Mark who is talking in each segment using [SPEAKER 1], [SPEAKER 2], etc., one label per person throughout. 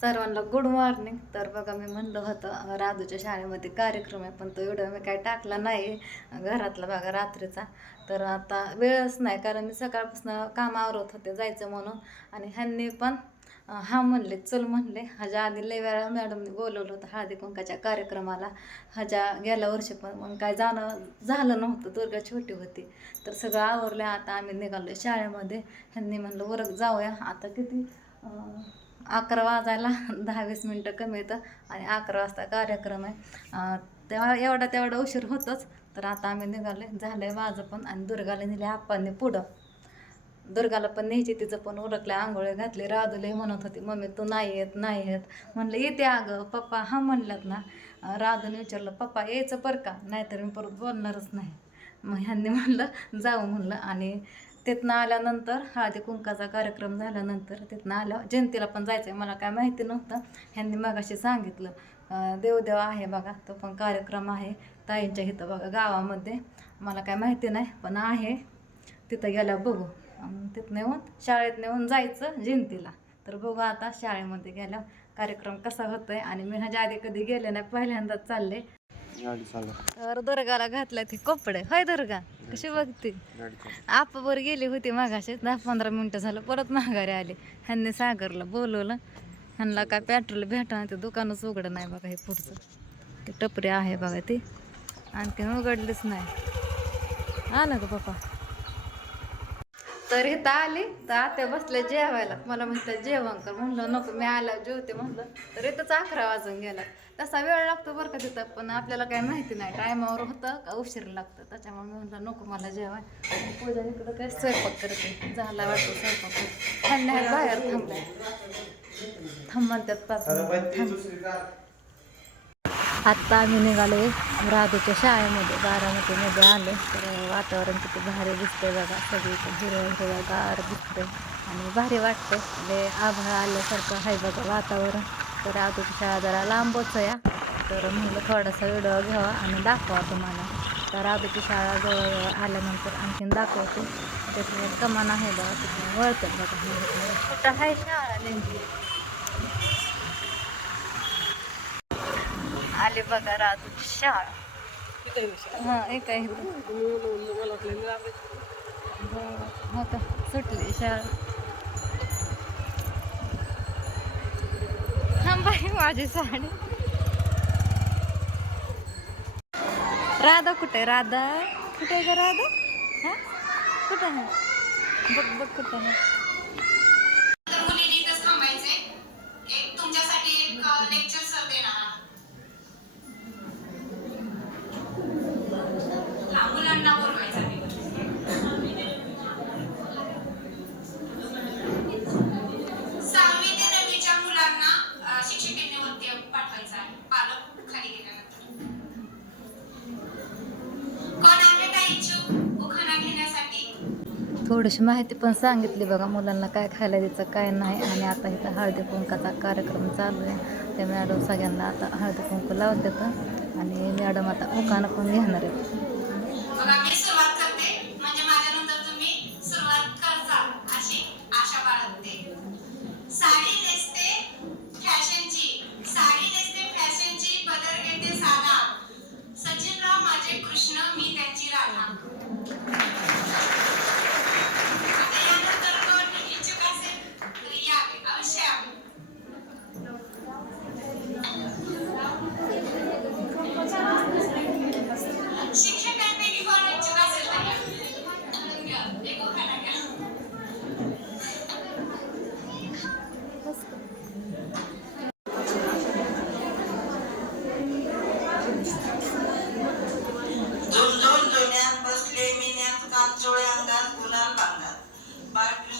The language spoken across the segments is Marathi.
[SPEAKER 1] सर्वांना गुड मॉर्निंग तर बघा मी म्हणलं होतं राजूच्या शाळेमध्ये कार्यक्रम आहे पण तो एवढा मी काय टाकला नाही घरातला बघा रात्रीचा. तर आता वेळच नाही कारण मी सकाळपासून काम आवरत होते जायचं म्हणून. आणि ह्यांनी पण हा म्हणले चल म्हणले. हजा आधी लय वेळा मॅडमने बोलवलं होतं हळदी कुंकाच्या कार्यक्रमाला. हजा गेल्या वर्षी पण मग काय जाणं झालं नव्हतं दुर्गा छोटी होती. तर सगळं आवरलं आता आम्ही निघालो शाळेमध्ये. ह्यांनी म्हणलं वरग जाऊया आता किती अकरा वाजायला दहा वीस मिनटं कमी येतं आणि अकरा वाजता कार्यक्रम आहे. तेव्हा एवढा तेवढा उशीर होतोच तर आता आम्ही निघाले झालं आहे माझं पण आणि दुर्गाला नेले आप्पांनी पुढं. दुर्गाला पण न्यायची तिचं पण उरकल्या आंघोळी घातली राधुले म्हणत होती मम्मी तू नाही येत नाही येत. म्हणलं येते अगं पप्पा. हा म्हणलात ना अं, राधूने विचारलं पप्पा यायचं बरं का? नाहीतर मी परत बोलणारच नाही. मग ह्यांनी म्हणलं जाऊ म्हणलं आणि तिथनं आल्यानंतर हळदी कुंकाचा कार्यक्रम झाल्यानंतर तिथनं आलं जयंतीला पण जायचं आहे मला काय माहिती नव्हतं. ह्यांनी मगाशी सांगितलं देवदेव आहे बघा तो पण कार्यक्रम आहे ताईंच्या इथं बघा गावामध्ये. मला काय माहिती नाही पण आहे. तिथं गेल्यावर बघू. तिथनं तिथं नेऊन शाळेत नेऊन जायचं जयंतीला. तर बघू आता शाळेमध्ये गेल्यावर कार्यक्रम कसा होतो आहे आणि मी ह्याच्या आधी कधी गेले नाही पहिल्यांदाच चालले.
[SPEAKER 2] गाडी चालव.
[SPEAKER 1] तर दुर्गाला घातलं ते कपडे. होय दुर्गा? कशी बघते?
[SPEAKER 2] गाडी चालव
[SPEAKER 1] आपावर गेली होती मागाशी. दहा पंधरा मिनटं झालं परत माघारी आले. ह्यांनी सागरला बोलवलं. ह्यांना काय पेट्रोल भेटा ते दुकानच उघडं नाही बघा हे पुढचं. ते टपरी आहे बघा ती. आणखीन उघडलीच नाही. आलं का पप्पा? तर इथं आली. तर आत्या बसल्या जेवायला. मला म्हणतात जेवण कर. म्हणलं नको मी आल्या जेवते. म्हणलं तर इथंच अकरा वाजून गेला. तसा वेळ लागतो बरं का तिथं पण आपल्याला काही माहिती नाही. टायमावर होतं का उशीर लागतं. त्याच्यामुळे मी म्हणलं नको मला जेवाय पूजा इकडं काय स्वयंपाक करते. झाला वाटतं स्वयंपाक. थंड बाहेर थांबलाय. थांब म्हणतात पाच थांब. आत्ता आम्ही निघालो राधूच्या शाळेमध्ये बारामतीमध्ये आलो. तर वातावरण किती भारी दिसतंय बघा. सगळीकडे हिरवं हिरवं गार दिसतंय. आणि भारी वाटतं म्हणजे आभाळ आल्यासारखं आहे बघा वातावरण. तर राधूची शाळा जरा लांबच या तर म्हणलं थोडासा व्हिडिओ घ्यावा आणि दाखवा तुम्हाला. तर राधूची शाळा जवळ आल्यानंतर आणखीन दाखवते. त्याच्यावर कमान आहे बघा तिथे वळतं बघा. कुठं आहे शाळा नेमकी? आले बघा राजूची शाळा. हा एक आहे. हो का सुटली शाळा. थांबाई माझी साडी. राधा कुठे? राधा? कुठे का राधा? हा? कुठे आहे? बघ बघ कुठे आहे. थोडीशी माहिती पण सांगितली बघा मुलांना काय खायला द्यायचं काय नाही. आणि आता इथं हळदी कुंकाचा कार्यक्रम चालू आहे. त्या मॅडम सगळ्यांना आता हळदी कुंकू लावत देतं आणि मॅडम आता उकानं पण घेणार आहेत.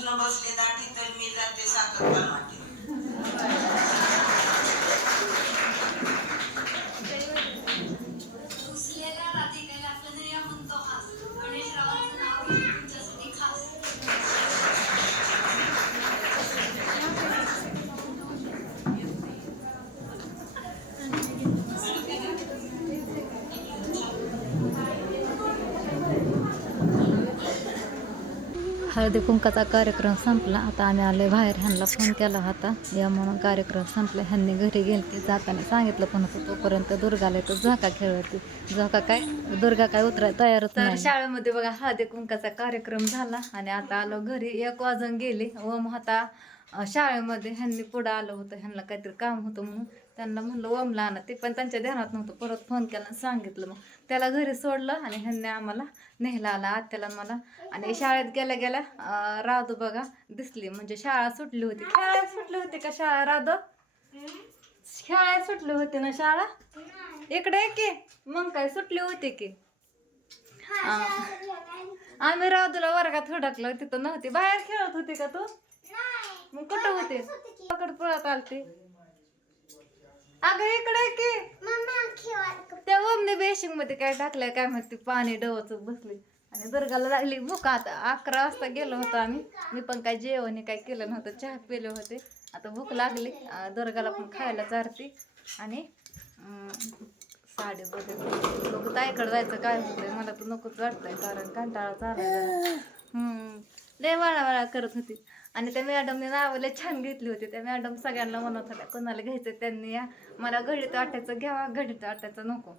[SPEAKER 3] बांगात बाळकृष्ण बसले दाठी तर मी जाते साखर
[SPEAKER 1] हळदी कुंकाचा कार्यक्रम संपला. आता आम्ही आले बाहेर. ह्यांना फोन केला होता. या म्हणून कार्यक्रम संपला. ह्यांनी घरी गेलते. जाताना सांगितलं पण होतं तोपर्यंत दुर्गाला तर झोका खेळवते झोका काय? दुर्गा काय उतराय तयारच तर शाळेमध्ये बघा हळदी कुंकाचा कार्यक्रम झाला आणि आता आलो घरी. एक वाजून गेले. ओम होता शाळेमध्ये ह्यांनी पुढं आलं होतं. ह्यांना काहीतरी काम होतं म्हणून. त्यांना म्हणलं ओमला आणा. ते पण त्यांच्या ध्यानात नव्हतं. परत फोन केला आणि सांगितलं मग. त्याला घरी सोडलं आणि ह्यांनी आम्हाला नेहला आला आत्याला मला. आणि शाळेत गेल्या गेल्या राधू बघा दिसली. म्हणजे शाळा सुटली होती. शाळा सुटली होती का शाळा राधू? शाळा सुटली होती ना शाळा? इकडे की. मग काय सुटली होती की. आम्ही राधूला वर्गात हुडकलं. तिथं नव्हती. बाहेर खेळत होती का तू? मग कुठं होते? पकड पळत आलते. अगं इकडे की. त्या ओमने बेशिंगमध्ये काय टाकलंय काय माहिती पाणी डवच बसले आणि दुर्गाला लागली भूक. आता अकरा वाजता गेलो होतो आम्ही. मी पण काय जेवण काय केलं नव्हतं चहा पिले होते. आता भूक लागली. दुर्गाला पण खायला चारते. आणि साडी बघत बघू ताईकडे जायचं काय होतंय मला तर नकोच वाटतंय कारण कंटाळा चालला हम्म. लय वाळा वाळा करत होती. आणि त्या मॅडमने नावं लय छान घेतली होती. त्या मॅडम सगळ्यांना म्हणत होत्या कोणाला घ्यायचं त्यांनी या. मला घडीत वाटायचं घ्यावा घडीत वाटायचं नको.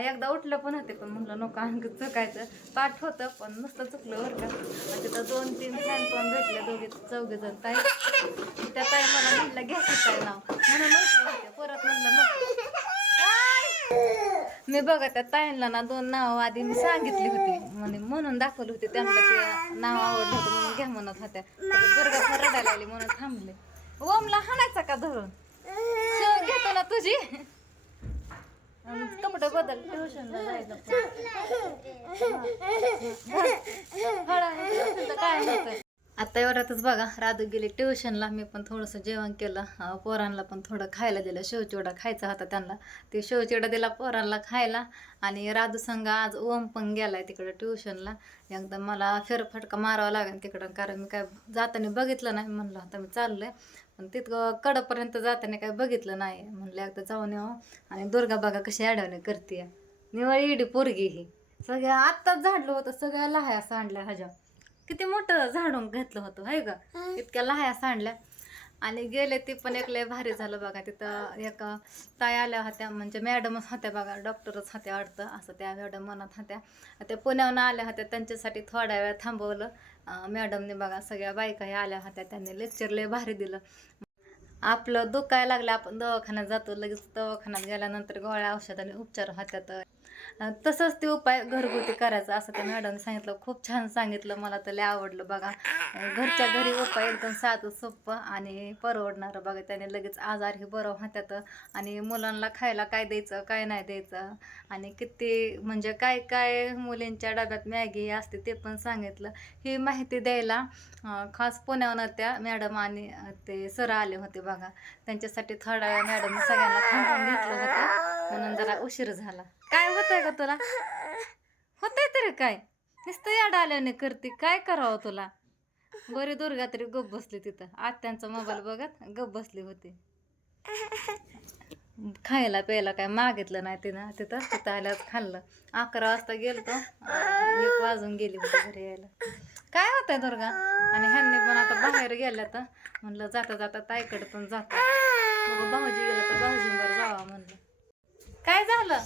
[SPEAKER 1] एकदा उठलं पण होते पण म्हणलं नको आणखी चुकायचं. पाठ होतं पण नुसतं चुकलं बरं का. तिथं दोन तीन फॅन पण भेटले दोघे चौघे जण ताई. त्या ताई मला म्हटलं घ्यायचं काय नाव म्हणून उठलं होते परत म्हणलं नको मी बघा त्या ताईंना ना दोन नाव आधी मी सांगितली होती म्हणे म्हणून दाखवली होती त्यांना ते नाव आवडलं होतं म्हणून घ्या म्हणत होत्या दुर्गा रडायला आली म्हणून थांबले ओमला हाणायचा का धरून घेतो ना तुझी आणि कपडे बदल ट्युशनला जायचं काय नव्हतं आता एवढ्यातच बघा राधू गेले ट्युशनला मी पण थोडंसं जेवण केलं. पोरांना पण थोडं खायला दिलं. शेवचिवडा खायचा होता त्यांना. ते शेवचिवडा दिला पोरांना खायला आणि राधू संघ आज ओम पण गेलाय तिकडं ट्युशनला एकदम मला फेरफटका मारावा लागेल तिकडं कारण मी काय जाताना बघितलं नाही म्हणलं आता मी चाललंय. पण तिथं कडपर्यंत जाताना काय बघितलं नाही. म्हणलं एकदा जाऊन येऊ आणि दुर्गा बघा कशी अडवणे करते निवळ इडी पोरगी ही. सगळ्या आत्ताच झाडलं होतं. सगळ्या लहाया सांडल्या ह्याच्या. किती मोठं झाडून घेतलं होतं हाय का इतक्या लहाया सांडल्या. आणि गेले ते पण एक लय भारी झालं बघा तिथं एक ताई आल्या होत्या म्हणजे मॅडमच होत्या बघा डॉक्टरच होत्या वाटतं असं त्या मॅडम म्हणत होत्या. त्या पुण्याहून आल्या होत्या त्यांच्यासाठी थोड्या वेळ थांबवलं. मॅडमने बघा सगळ्या बायका ह्या आल्या होत्या त्यांनी लेक्चर लय भारी दिलं. आपलं दुखायला लागलं आपण दवाखान्यात जातो लगेच दवाखान्यात गेल्यानंतर गोळ्या औषधाने उपचार होत्यात अं, तसंच ते उपाय घरगुती करायचा असं त्या मॅडमने सांगितलं. खूप छान सांगितलं. मला तर लय आवडलं बघा. घरच्या घरी उपाय एकदम साधं सोपं आणि परवडणारं बघा. त्याने लगेच आजारही बरं होत्यात आणि मुलांना खायला काय द्यायचं काय नाही द्यायचं. आणि किती म्हणजे काय काय मुलींच्या डब्यात मॅगी असते ते पण सांगितलं. ही माहिती द्यायला खास पुण्यावर त्या मॅडम आणि ते सर आले होते बघा. त्यांच्यासाठी थोडा मॅडम सगळ्यांना थांबवून घेतलं होतं. म्हणून जरा उशीर झाला. काय होतंय का तुला? होतंय तरी काय? नुसतं याड आल्याने करते. काय करावं तुला? बरी दुर्गा तरी गप बसली तिथं. आत्यांचा मोबाईल बघत गप बसली होती. खायला प्यायला काय मागितलं नाही तिनं. तिथं तिथं आल्याच खाल्लं. अकरा वाजता गेलतो. अं, एक वाजून गेली होती घरी यायला. काय होतंय दुर्गा? आणि ह्यांनी पण आता बाहेर गेल्या तर म्हणलं जाता जाता ताईकडे पण जाता. मग भाऊजी गेलं तर भाऊजींवर जावा म्हणलं. काय झालं?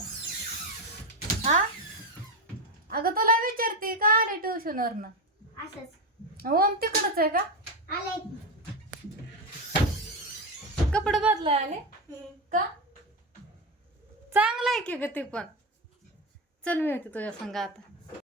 [SPEAKER 1] अगं तुला विचारते का आले ट्युशनवरनं
[SPEAKER 2] असंच.
[SPEAKER 1] ओम तिकडच आहे का?
[SPEAKER 2] आले
[SPEAKER 1] कपडे बदलाय आले? का? चांगलं आहे की ग ते पण. चल मी येते तुझ्या संग आता.